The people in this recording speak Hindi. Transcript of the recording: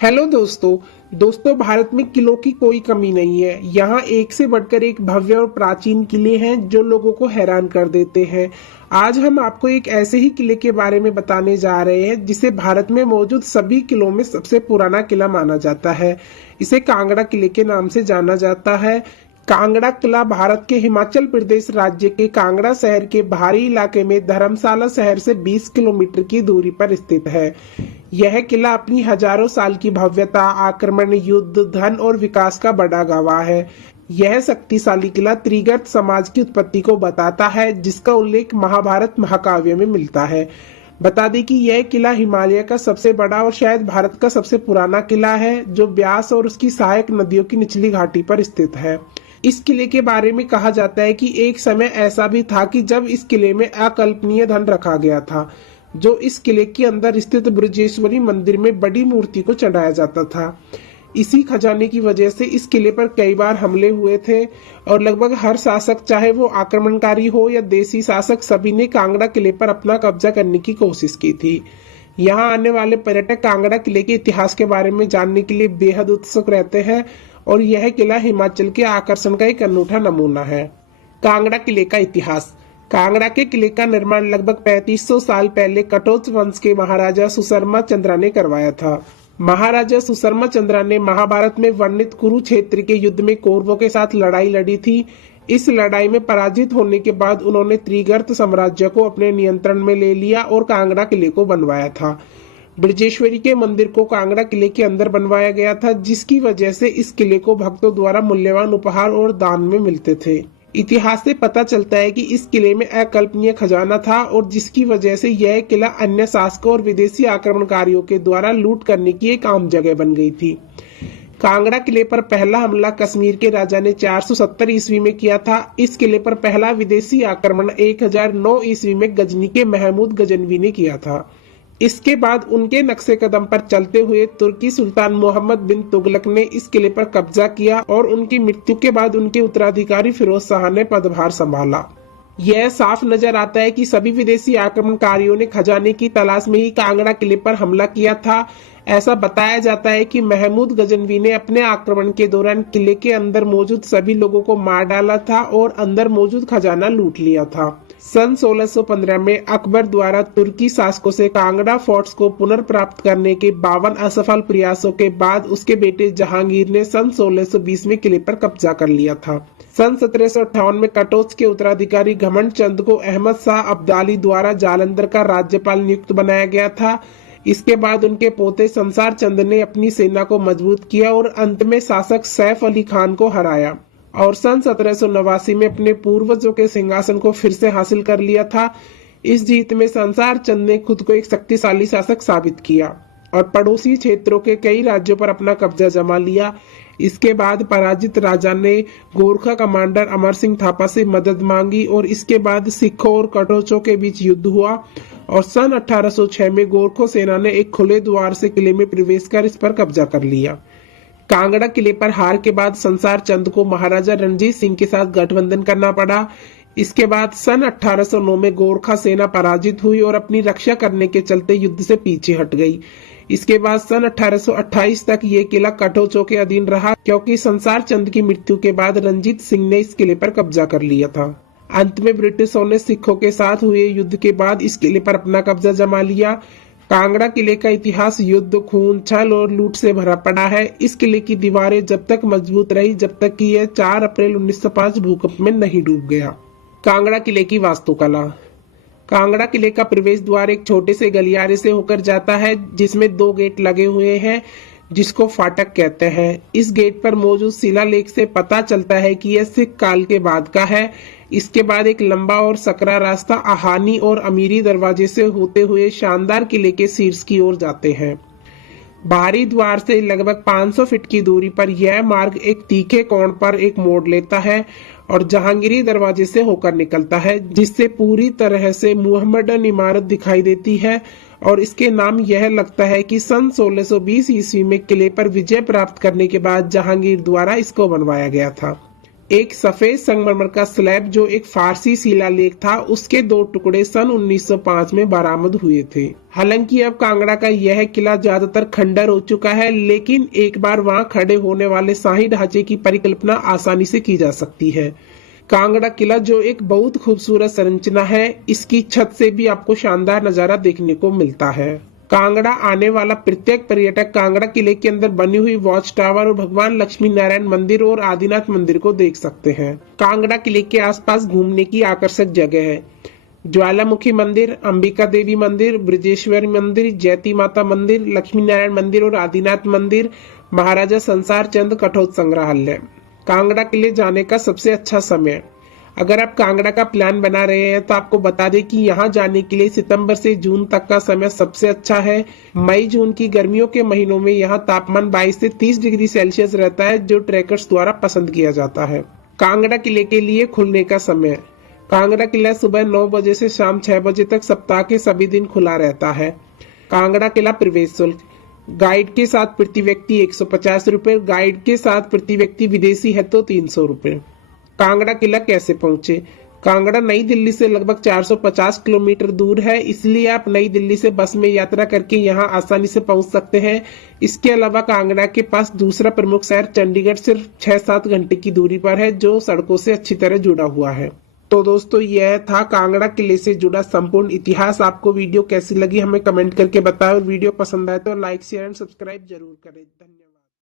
हेलो दोस्तों भारत में किलों की कोई कमी नहीं है। यहाँ एक से बढ़कर एक भव्य और प्राचीन किले हैं जो लोगों को हैरान कर देते हैं। आज हम आपको एक ऐसे ही किले के बारे में बताने जा रहे हैं जिसे भारत में मौजूद सभी किलों में सबसे पुराना किला माना जाता है। इसे कांगड़ा किले के नाम से जाना जाता है। कांगड़ा किला भारत के हिमाचल प्रदेश राज्य के कांगड़ा शहर के बाहरी इलाके में धर्मशाला शहर से 20 किलोमीटर की दूरी पर स्थित है। यह किला अपनी हजारों साल की भव्यता, आक्रमण, युद्ध, धन और विकास का बड़ा गवाह है। यह शक्तिशाली किला त्रिगर्त समाज की उत्पत्ति को बताता है, जिसका उल्लेख महाभारत महाकाव्य में मिलता है। बता दें कि यह किला हिमालय का सबसे बड़ा और शायद भारत का सबसे पुराना किला है, जो ब्यास और उसकी सहायक नदियों की निचली घाटी पर स्थित है। इस किले के बारे में कहा जाता है कि एक समय ऐसा भी था कि जब इस किले में अकल्पनीय धन रखा गया था, जो इस किले के अंदर स्थित बृजेश्वरी मंदिर में बड़ी मूर्ति को चढ़ाया जाता था। इसी खजाने की वजह से इस किले पर कई बार हमले हुए थे और लगभग हर शासक, चाहे वो आक्रमणकारी हो या देसी शासक, सभी ने कांगड़ा किले पर अपना कब्जा करने की कोशिश की थी। यहाँ आने वाले पर्यटक कांगड़ा किले के इतिहास के बारे में जानने के लिए बेहद उत्सुक रहते हैं और यह किला हिमाचल के आकर्षण का एक अनूठा नमूना है। कांगड़ा किले का इतिहास। कांगड़ा के किले का निर्माण लगभग 3500 साल पहले कटोच वंश के महाराजा सुशर्मा चंद्रा ने करवाया था। महाराजा सुशर्मा चंद्रा ने महाभारत में वर्णित कुरुक्षेत्र के युद्ध में कौरवों के साथ लड़ाई लड़ी थी। इस लड़ाई में पराजित होने के बाद उन्होंने त्रिगर्त साम्राज्य को अपने नियंत्रण में ले लिया और कांगड़ा किले को बनवाया था। बृजेश्वरी के मंदिर को कांगड़ा किले के अंदर बनवाया गया था, जिसकी वजह से इस किले को भक्तों द्वारा मूल्यवान उपहार और दान में मिलते थे। इतिहास से पता चलता है कि इस किले में अकल्पनीय खजाना था और जिसकी वजह से यह किला अन्य शासकों और विदेशी आक्रमणकारियों के द्वारा लूट करने की एक आम जगह बन गई थी। कांगड़ा किले पर पहला हमला कश्मीर के राजा ने 470 ईस्वी में किया था। इस किले पर पहला विदेशी आक्रमण 1009 ईस्वी में गजनी के महमूद गजनवी ने किया था। इसके बाद उनके नक्शे कदम पर चलते हुए तुर्की सुल्तान मोहम्मद बिन तुगलक ने इस किले पर कब्जा किया और उनकी मृत्यु के बाद उनके उत्तराधिकारी फिरोज शाह ने पदभार संभाला। यह साफ नजर आता है कि सभी विदेशी आक्रमणकारियों ने खजाने की तलाश में ही कांगड़ा किले पर हमला किया था। ऐसा बताया जाता है कि महमूद गजनवी ने अपने आक्रमण के दौरान किले के अंदर मौजूद सभी लोगों को मार डाला था और अंदर मौजूद खजाना लूट लिया था। सन 1615 में अकबर द्वारा तुर्की शासकों से कांगड़ा फोर्ट्स को पुनर्प्राप्त करने के 52 असफल प्रयासों के बाद उसके बेटे जहांगीर ने सन 1620 में किले पर कब्जा कर लिया था। सन 1758 में कटोच के उत्तराधिकारी घमंड चंद को अहमद शाह अब्दाली द्वारा जालंधर का राज्यपाल नियुक्त बनाया गया था। इसके बाद उनके पोते संसार चंद ने अपनी सेना को मजबूत किया और अंत में शासक सैफ अली खान को हराया और सन 1789 में अपने पूर्वजों के सिंहासन को फिर से हासिल कर लिया था। इस जीत में संसार चंद ने खुद को एक शक्तिशाली शासक साबित किया और पड़ोसी क्षेत्रों के कई राज्यों पर अपना कब्जा जमा लिया। इसके बाद पराजित राजा ने गोरखा कमांडर अमर सिंह थापा से मदद मांगी और इसके बाद सिखों और कटोचों के बीच युद्ध हुआ और सन 1806 में गोरखो सेना ने एक खुले द्वार से किले में प्रवेश कर इस पर कब्जा कर लिया। कांगड़ा किले पर हार के बाद संसार चंद को महाराजा रणजीत सिंह के साथ गठबंधन करना पड़ा। इसके बाद सन 1809 में गोरखा सेना पराजित हुई और अपनी रक्षा करने के चलते युद्ध से पीछे हट गई। इसके बाद सन 1828 तक ये किला कटोचों के अधीन रहा, क्योंकि संसार चंद की मृत्यु के बाद रंजीत सिंह ने इस किले पर कब्जा कर लिया था। अंत में ब्रिटिशों ने सिखों के साथ हुए युद्ध के बाद इस किले पर अपना कब्जा जमा लिया। कांगड़ा किले का इतिहास युद्ध, खून, छल और लूट से भरा पड़ा है। इस किले की दीवारें जब तक मजबूत रही जब तक कि यह 4 अप्रैल 1905 भूकंप में नहीं डूब गया। कांगड़ा किले की वास्तुकला। कांगड़ा किले का प्रवेश द्वार एक छोटे से गलियारे से होकर जाता है, जिसमें 2 गेट लगे हुए हैं, जिसको फाटक कहते हैं। इस गेट पर मौजूद शिलालेख से पता चलता है कि यह सिख काल के बाद का है। इसके बाद एक लंबा और सकरा रास्ता आहानी और अमीरी दरवाजे से होते हुए शानदार किले के शीर्ष की ओर जाते हैं। बाहरी द्वार से लगभग 500 फीट की दूरी पर यह मार्ग एक तीखे कोण पर एक मोड़ लेता है और जहांगीरी दरवाजे से होकर निकलता है, जिससे पूरी तरह से मुहम्मदन इमारत दिखाई देती है और इसके नाम यह लगता है कि सन 1620 ईस्वी में किले पर विजय प्राप्त करने के बाद जहांगीर द्वारा इसको बनवाया गया था। एक सफेद संगमरमर का स्लैब जो एक फारसी शिलालेख था, उसके 2 टुकड़े सन 1905 में बरामद हुए थे। हालांकि अब कांगड़ा का यह किला ज्यादातर खंडर हो चुका है, लेकिन एक बार वहां खड़े होने वाले शाही ढांचे की परिकल्पना आसानी से की जा सकती है। कांगड़ा किला जो एक बहुत खूबसूरत संरचना है, इसकी छत से भी आपको शानदार नजारा देखने को मिलता है। कांगड़ा आने वाला प्रत्येक पर्यटक कांगड़ा किले के अंदर बनी हुई वॉच टावर और भगवान लक्ष्मी नारायण मंदिर और आदिनाथ मंदिर को देख सकते हैं। कांगड़ा किले के आसपास घूमने की आकर्षक जगह है। ज्वालामुखी मंदिर, अंबिका देवी मंदिर, ब्रजेश्वरी मंदिर, जैती माता मंदिर, लक्ष्मी नारायण मंदिर और आदिनाथ मंदिर, महाराजा संसार चंद कठोत संग्रहालय। कांगड़ा किले जाने का सबसे अच्छा समय, अगर आप कांगड़ा का प्लान बना रहे हैं तो आपको बता दें कि यहाँ जाने के लिए सितंबर से जून तक का समय सबसे अच्छा है। मई जून की गर्मियों के महीनों में यहाँ तापमान 22 से 30 डिग्री सेल्सियस रहता है, जो ट्रैकर्स द्वारा पसंद किया जाता है। कांगड़ा किले के लिए खुलने का समय, कांगड़ा किला सुबह 9 बजे से शाम 6 बजे तक सप्ताह के सभी दिन खुला रहता है। कांगड़ा किला प्रवेश शुल्क, गाइड के साथ प्रति व्यक्ति 150 रुपए, गाइड के साथ प्रति व्यक्ति विदेशी है तो 300 रुपए। कांगड़ा किला कैसे पहुंचे? कांगड़ा नई दिल्ली से लगभग 450 किलोमीटर दूर है, इसलिए आप नई दिल्ली से बस में यात्रा करके यहां आसानी से पहुंच सकते हैं। इसके अलावा कांगड़ा के पास दूसरा प्रमुख शहर चंडीगढ़ सिर्फ 6-7 घंटे की दूरी पर है, जो सड़कों से अच्छी तरह जुड़ा हुआ है। तो दोस्तों, यह था कांगड़ा किले से जुड़ा संपूर्ण इतिहास। आपको वीडियो कैसी लगी हमें कमेंट करके बताएं, और वीडियो पसंद आए तो लाइक शेयर एंड सब्सक्राइब जरूर करें। धन्यवाद।